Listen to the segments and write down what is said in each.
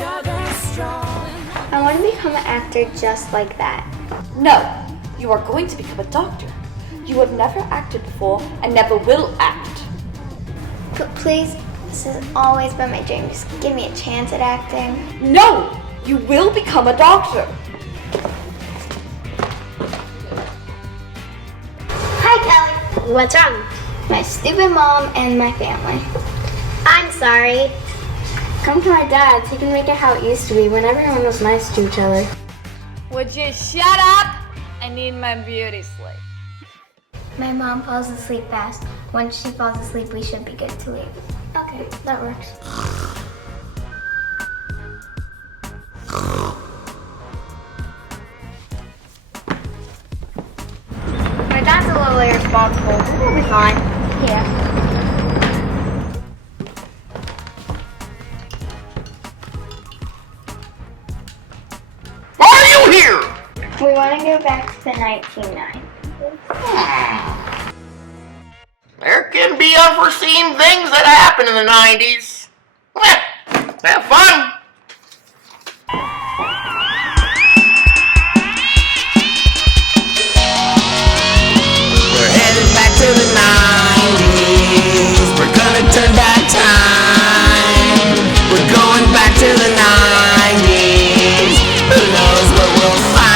I want to become an actor just like that. No, you are going to become a doctor. You have never acted before and never will act. Please, this has always been my dream. Just give me a chance at acting. No, you will become a doctor. Hi, Kelly. What's wrong? My stupid mom and my family. I'm sorry. Come to my dad's. He can make it how it used to be when everyone was nice to each other. Would you shut up? I need my beauty sleep. My mom falls asleep fast. Once she falls asleep, we should be good to leave. Okay, that works. My dad's a little irresponsible. We'll be fine. Yeah. We want to go back to the 1990s. There can be unforeseen things that happen in the 90s. Have fun! We're headed back to the 90s. We're gonna turn back time. We're going back to the 90s. Who knows what we'll find?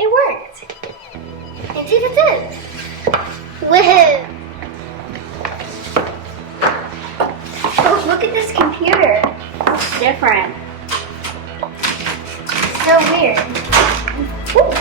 It worked. Indeed it did. Woohoo! Oh, look at this computer. It's different. So weird. Ooh.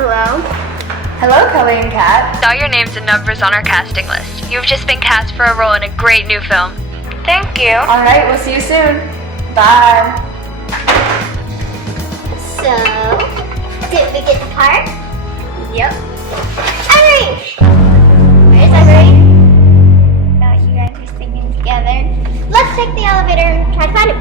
Hello? Hello, Kelly and Kat. Saw your names and numbers on our casting list. You've just been cast for a role in a great new film. Thank you. All right, we'll see you soon. Bye. So, did we get the part? Yep. Emery! Where's Emery? Oh, you guys are singing together. Let's take the elevator and try to find him.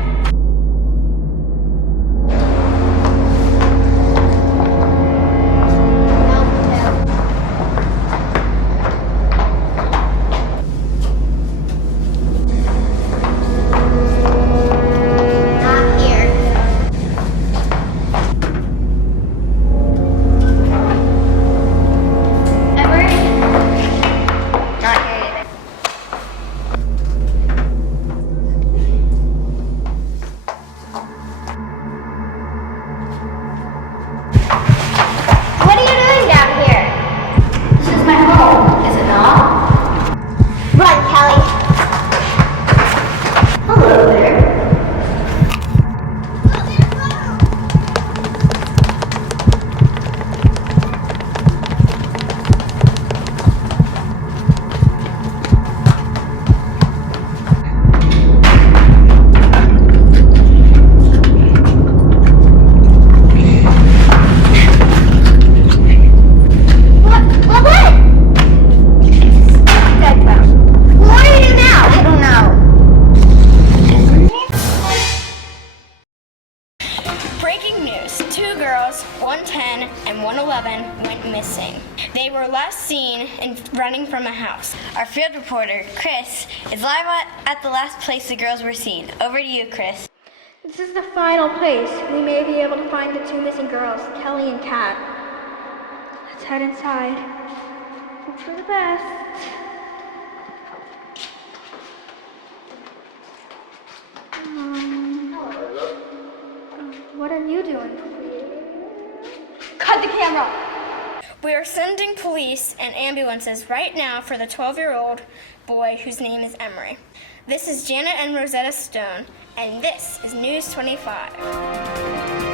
Breaking news, 2 girls, 110 and 111, went missing. They were last seen running from a house. Our field reporter, Chris, is live at the last place the girls were seen. Over to you, Chris. This is the final place. We may be able to find the 2 missing girls, Kelly and Kat. Let's head inside. Hope for the best. What are you doing? Cut the camera! We are sending police and ambulances right now for the 12-year-old boy whose name is Emery. This is Janet and Rosetta Stone, and this is News 25.